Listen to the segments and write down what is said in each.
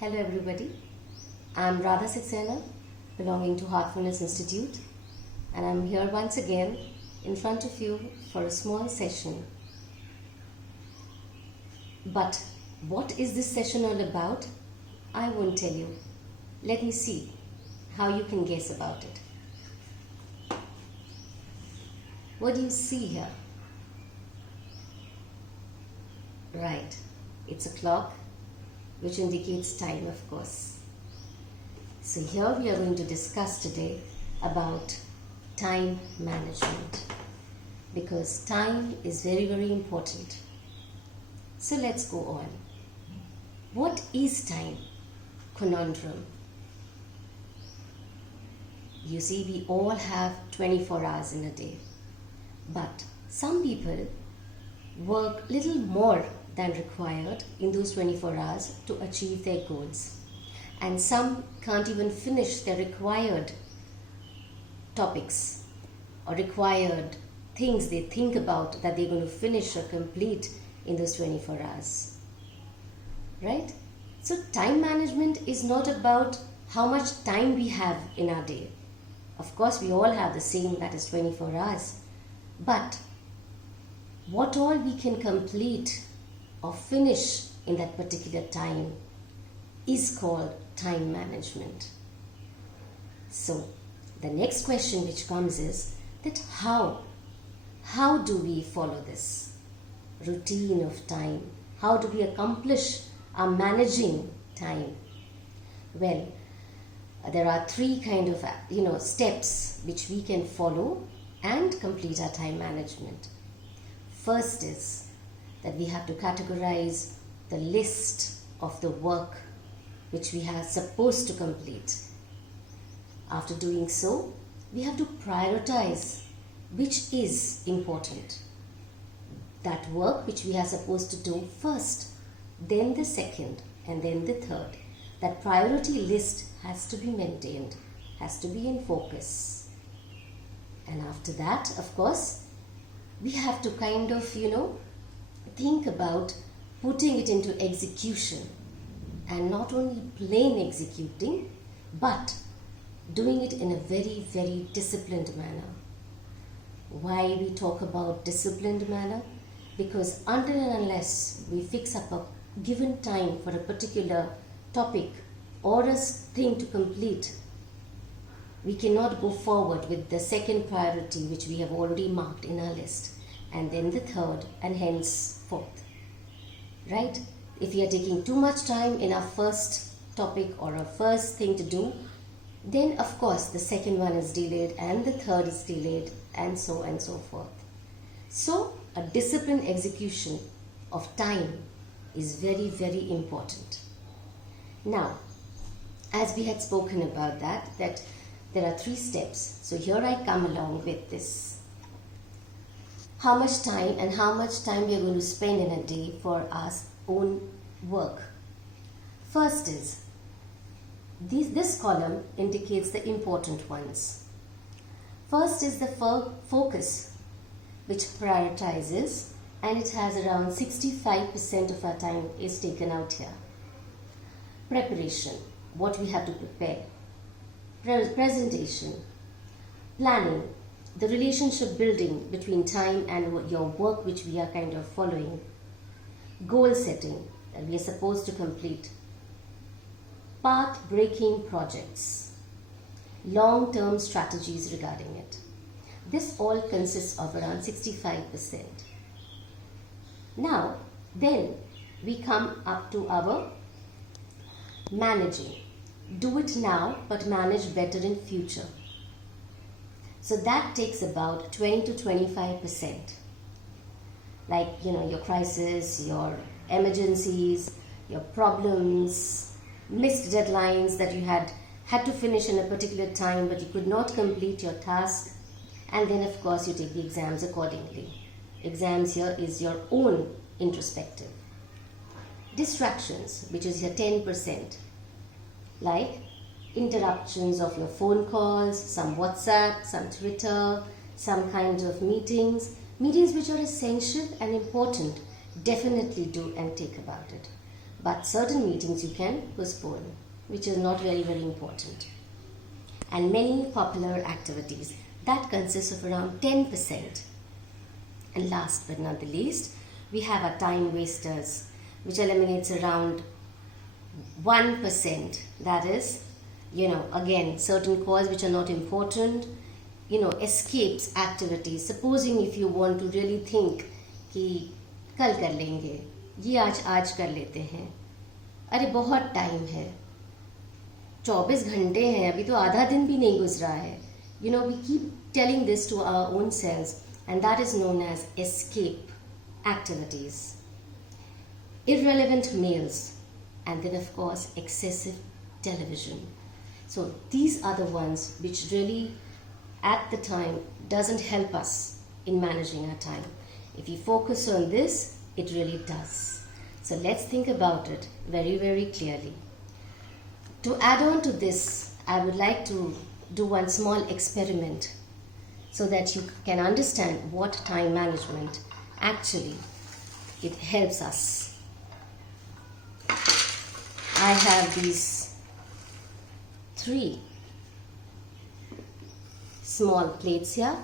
Hello everybody, I'm Radha Saxena belonging to Heartfulness Institute, and I'm here once again in front of you for a small session. But what is this session all about? I won't tell you. Let me see how you can guess about it. What do you see here? Right, it's a clock which indicates time, of course. So here we are going to discuss today about time management, because time is very, very important. So let's go on. What is time? Conundrum. You see, we all have 24 hours in a day, but some people work little more than required in those 24 hours to achieve their goals, and some can't even finish their required topics or required things they think about that they're going to finish or complete in those 24 hours, right? So time management is not about how much time we have in our day. Of course, we all have the same, that is 24 hours, but what all we can complete or finish in that particular time is called time management. So the next question which comes is that how do we follow this routine of time? How do we accomplish our managing time? Well, there are three kind of steps which we can follow and complete our time management. First is that we have to categorize the list of the work which we are supposed to complete. After doing so, we have to prioritize which is important. That work which we are supposed to do first, then the second, and then the third. That priority list has to be maintained, has to be in focus. And after that, of course, we have to think about putting it into execution, and not only plain executing, but doing it in a very, very disciplined manner. Why we talk about disciplined manner? Because until and unless we fix up a given time for a particular topic or a thing to complete, we cannot go forward with the second priority which we have already marked in our list, and then the third, and henceforth. Right? If we are taking too much time in our first topic or our first thing to do, then of course the second one is delayed and the third is delayed, and so forth. So a disciplined execution of time is very, very important. Now, as we had spoken about that there are three steps. So here I come along with this. How much time we are going to spend in a day for our own work. First is, this column indicates the important ones. First is the focus, which prioritizes, and it has around 65% of our time is taken out here. Preparation, what we have to prepare. Presentation, planning, the relationship building between time and your work which we are kind of following. Goal setting that we are supposed to complete. Path-breaking projects. Long-term strategies regarding it. This all consists of around 65%. Now, then we come up to our managing. Do it now, but manage better in future. So that takes about 20 to 25%. Like, your crisis, your emergencies, your problems, missed deadlines that you had to finish in a particular time, but you could not complete your task. And then, of course, you take the exams accordingly. Exams here is your own introspective. Distractions, which is your 10%. Like interruptions of your phone calls, some WhatsApp, some Twitter, some kind of meetings which are essential and important. Definitely do and take about it. but certain meetings you can postpone, which is not very, very important. And many popular activities that consist of around 10%. And last but not the least, we have our time wasters, which eliminates around 1%. That is, again, certain calls which are not important, escapes activities. Supposing if you want to really think कि कल कर लेंगे, ये आज कर लेते हैं, अरे बहुत टाइम है, 24 घंटे हैं, अभी तो आधा दिन भी नहीं गुजरा है. We keep telling this to our own selves, and that is known as escape activities. Irrelevant meals, and then of course excessive television. So these are the ones which really at the time doesn't help us in managing our time. If you focus on this, it really does. So let's think about it very, very clearly. To add on to this, I would like to do one small experiment so that you can understand what time management actually it helps us. I have these 3 small plates here,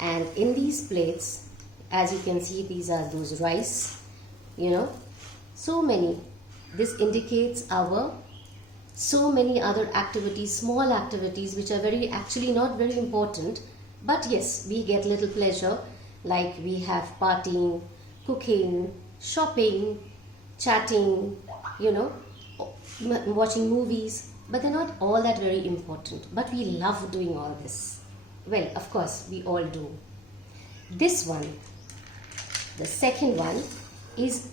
and in these plates, as you can see, these are those rice, so many. This indicates our so many other activities, small activities, which are actually not very important, but yes, we get little pleasure, like we have partying, cooking, shopping, chatting, watching movies, but they're not all that very important, but we love doing all this. Well, of course, we all do. This one, the second one, is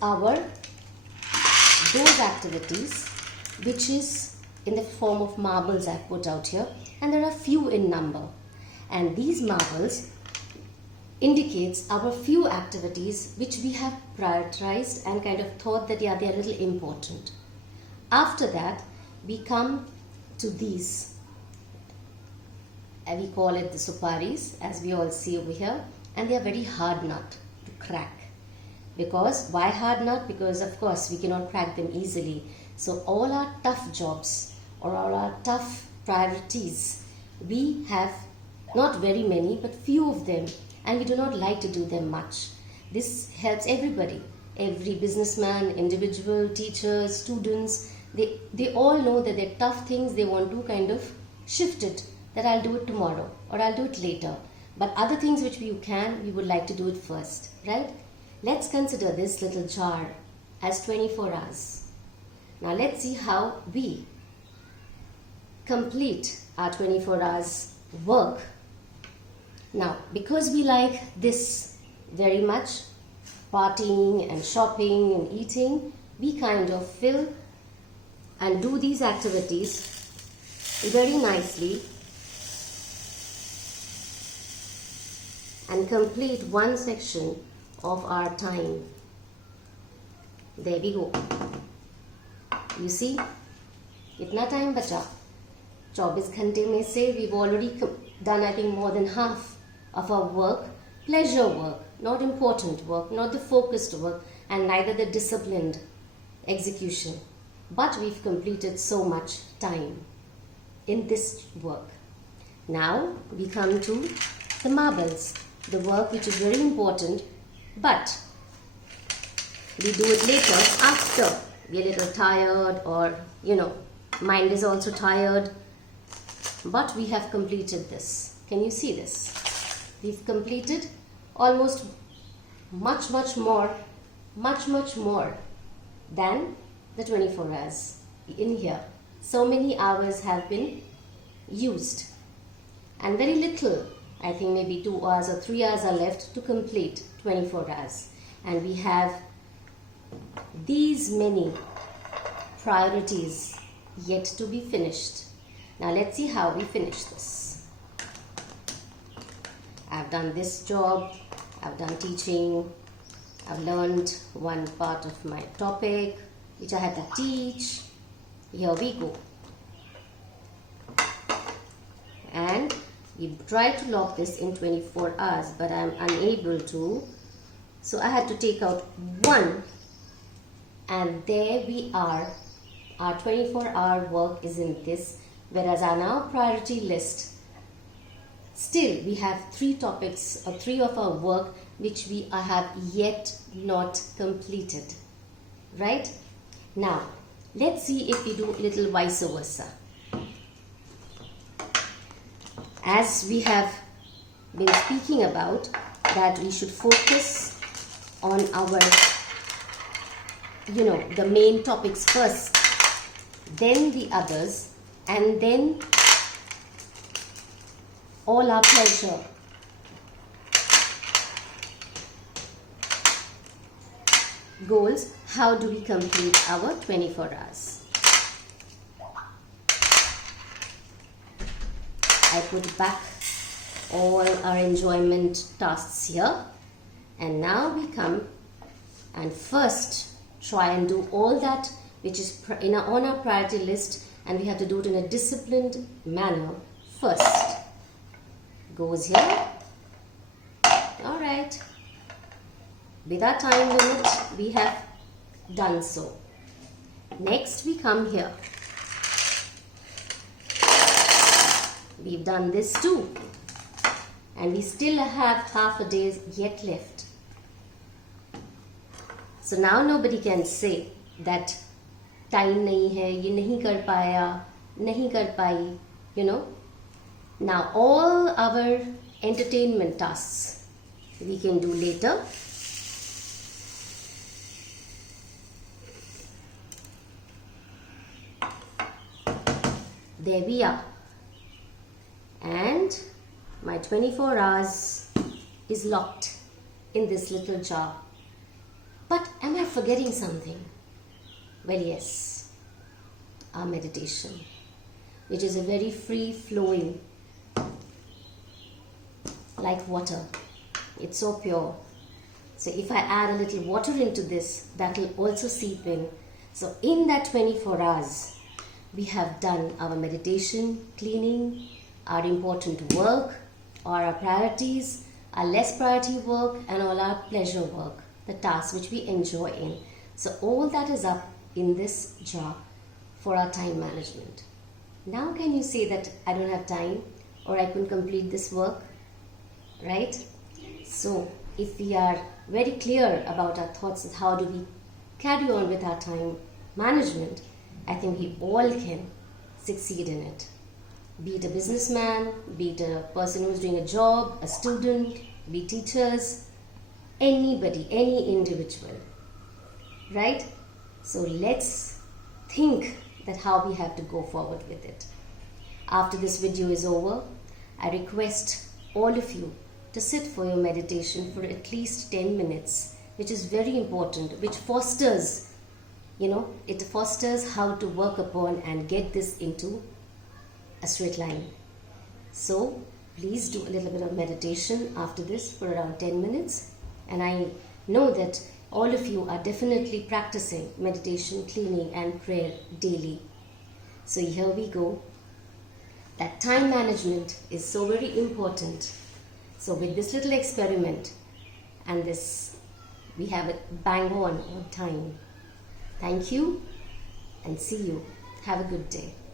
those activities which is in the form of marbles I've put out here, and there are few in number, and these marbles indicates our few activities which we have prioritized and kind of thought that they are a little important. After that, we come to these, and we call it the suparis, as we all see over here, and they are very hard nut to crack. Because why hard nut? Because of course we cannot crack them easily. So all our tough jobs or all our tough priorities, we have not very many but few of them, and we do not like to do them much. This helps everybody, every businessman, individual, teachers, students. They all know that they're tough things, they want to kind of shift it, that I'll do it tomorrow or I'll do it later. But other things which we would like to do it first, right? Let's consider this little jar as 24 hours. Now let's see how we complete our 24 hours work. Now, because we like this very much, partying and shopping and eating, we kind of fill and do these activities very nicely and complete one section of our time. There we go. You see, कितना time बचा? 24 घंटे में से we've already done, I think, more than half of our work, pleasure work, not important work, not the focused work, and neither the disciplined execution. But we've completed so much time in this work. Now we come to the marbles, the work which is very important, but we do it later after we're a little tired, or mind is also tired, but we have completed this. Can you see this? We've completed almost much more than the 24 hours in here. So many hours have been used, and very little, I think maybe 2 hours or 3 hours are left to complete 24 hours. And we have these many priorities yet to be finished. Now let's see how we finish this. I've done this job, I've done teaching, I've learned one part of my topic which I had to teach. Here we go. And we tried to log this in 24 hours, but I'm unable to. So I had to take out one and there we are. Our 24-hour work is in this, whereas on our priority list, still we have 3 topics or 3 of our work which we have yet not completed. Right? Now, let's see if we do a little vice versa. As we have been speaking about that we should focus on our, the main topics first, then the others, and then all our pleasure. Goals, how do we complete our 24 hours? I put back all our enjoyment tasks here, and now we come and first try and do all that which is on our priority list, and we have to do it in a disciplined manner first. Goes here. Alright. With our time limit, we have done so. Next, we come here. We've done this too. And we still have half a day yet left. So now nobody can say that time nahi hai, ye nahi kar paya, nahi kar pai, Now all our entertainment tasks we can do later. There we are. And my 24 hours is locked in this little jar. But am I forgetting something? Well, yes, our meditation, which is a very free-flowing, like water. It's so pure. So if I add a little water into this, that will also seep in. So in that 24 hours, we have done our meditation, cleaning, our important work, or our priorities, our less priority work, and all our pleasure work, the tasks which we enjoy in. So all that is up in this jar for our time management. Now can you say that I don't have time or I couldn't complete this work? Right? So if we are very clear about our thoughts of how do we carry on with our time management, I think we all can succeed in it. Be it a businessman, be it a person who's doing a job, a student, be teachers, anybody, any individual. Right? So let's think that how we have to go forward with it. After this video is over, I request all of you to sit for your meditation for at least 10 minutes, which is very important, which fosters, it fosters how to work upon and get this into a straight line. So please do a little bit of meditation after this for around 10 minutes. And I know that all of you are definitely practicing meditation, cleaning and prayer daily. So here we go. That time management is so very important. So with this little experiment and this, we have it bang on time. Thank you and see you. Have a good day.